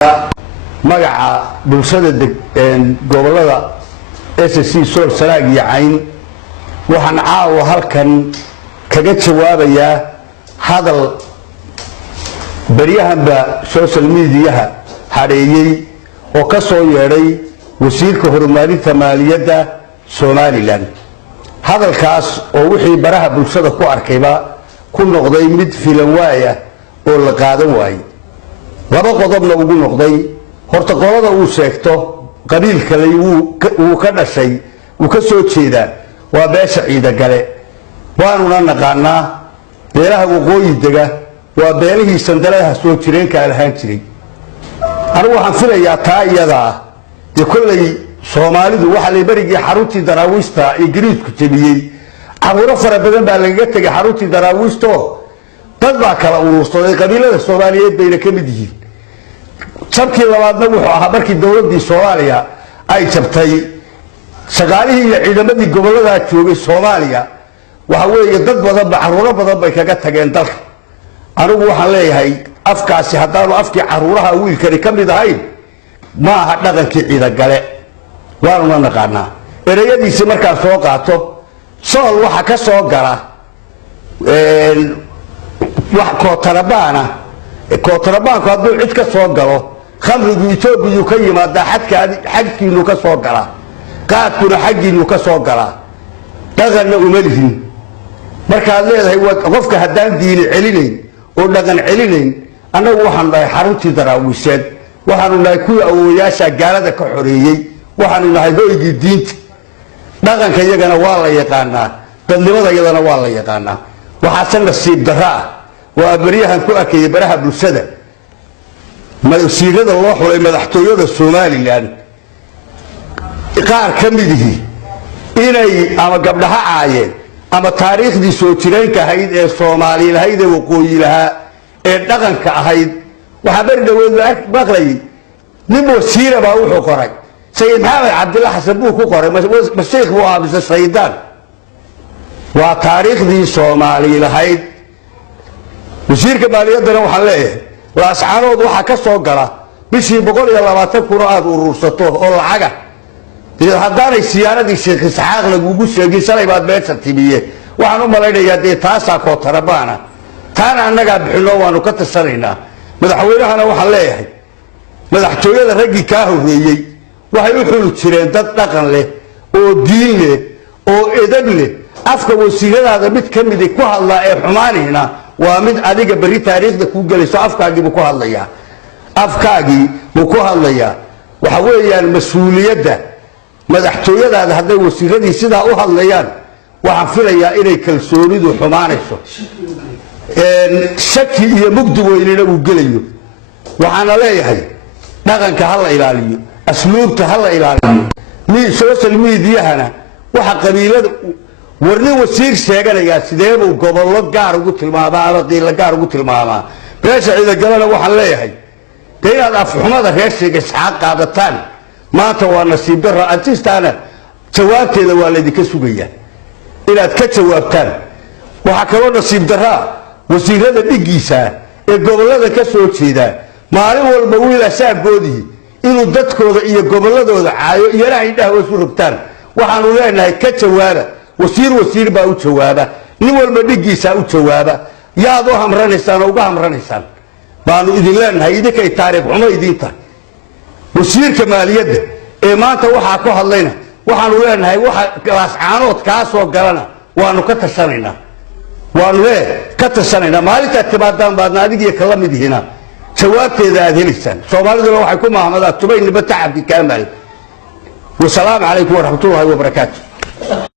magaca bulshada gobolada SSC Sool Sanaag iyo Cayn waxaan caawa halkan kaga jawaabayaa hadal baryahanba social media hareeyay oo ka soo yeeray wasiirka horumarinta maaliyadda Somaliland hadalkaas oo wixii baraha bulshada ku arkayba ku noqday mid filan waaya oo la qaadan waayay laba qodobna ugu noqday horta qolada uu sheegto qabiilka uu ka dhashay uu ka soo jeeda waa beesha ciida gale waanuna naqaanaa beelaha waqooyi dega waa beelihii sandalaha soo jireenka ahaan jiray anigu waxaan filayaa taa iyada kullay Soomaalidu waxa la barigii xaruntii daraawiista ee Ingiriisku jabiyay caruur fara badan baa laga tagay xaruntii daraawiisto dad baa kala urursaday qabiilada Soomaaliyeed bayna ka mid yihiin sabkii labaadna wuxuu ahaa markii dawladda Soomaaliya ay jabtay shaqaalihii iyo ciidamadii gobolada joogay Soomaaliya waxa weeye dad badan caruur badan bay kaga tageen dalka anigu waxaan leeyahay afkaasi haddaanu afkii caruuraha wiilkani ka mid ahayn ma aha dhaqankii ciida gale waanu naqaanaa erayadiisi markaa soo qaato sool waxa ka soo gala wax kootarabaan hadduu cid ka soo galo khamrigu Itoobiya ka yimaada xadkiinu ka soo gala qaadkuna xagiinu ka soo gala dhaqanna uma lihin markaad leedahay qofka haddaan diin celinayn oo dhaqan celinayn annagu waxaan nahay xaruntii daraawiisheed waxaanu nahay kuwa awooyaasha gaalada ka xoreeyay waxaanu nahay hoygii diinta dhaqanka iyagana waa la yaqaanaa dadnimada iyadana waa la yaqaanaa waxaa nasiib daraa waa bariyahan ku arkay baraha bulshada masiirada loo xulay madaxtooyada Somaliland qaar ka midii inay ama gabdhaha caayeen ama taariikhdii soo jireenka ahayd ee Soomaaliyeed ee waqooyi lahaa ee dhaqanka ahayd waxa bari dhaweed maqlay nin wasiir baa wuxuu qoray Sayid Maxamed Cabdullah Xasan buu ku qoray masheekh buu ahaa Saydaan waa taariikhdii Soomaaliyeed ahayd wasiirka maaliyadda waxaa leeyahay laascaanood waxa ka soo gala bishii 120 kun aad urursato oo lacaga haddaanay siyaaradii Sheekh Isxaaq lagugu sheegay salay baad meesha tibiye waxaan u malaynayaa taasaa kootarabaan taana annaga bixino waanu ka tasanaynaa madaxweynahana waxaa leeyahay madaxtooyada raggii ka horeeyay waxay u xul jireen dad dhaqan leh oo diin leh oo edeb leh afka wasiirada mid ka mid ku hadlaa ee xumaanina waa mid adiga bari taariikhda ku galayso afkaagii ku hadlaya waxa weeyaan mas'uuliyadda madaxtooyada hadday wasiiradii sida u hadlayaan waxaan filayaa inay kalsoonidu xumaanayso shaki iyo mugdi weynina uu galayo waxaana leeyahay dhaqanka hal ilaaliyo asluubta hal ilaaliyo social media-hana waxa qabiilada warni wasiir sheeganaya sideeba gobollo gaar ugu tilmaamaa ama qiil gaar ugu tilmaamaa beesha ciida galana waxaan leeyahay inaad afxumada reer Sheekh Isxaaq qaadataan maanta waa nasiib darro antistaana jawaabteeda waa la idinka sugayaa inaad ka jawaabtaan waxa kaloo nasiib darro wasiirada dhigiisa ee gobolada ka soo jeeda maalin walba wiil asaagoodii inuu dadkooda iyo goboladooda caayo iyana indhaha u rogtaan waxaanu leenahay ka jawaaba wasiir baa u jawaaba nin walba dhigiisa u jawaaba yaad u hamranaysaan oo uga hamranaysaan baanu idin leenahay idinkay taariikh xumo idinta wasiirka maaliyadda ee maanta waxa ku hadlayna waxaanu leenahay waxa laascaanood ka soo galana waanu ka tashanayna maalinta timaadaan baadna adiga kala mid yihiina jawaabteeda aad helisan Soomaaliduna waxay ku maamulada tubaynaba tacabki kaamal wa salaamu calaykum wa rahmatullahi wa barakaatuh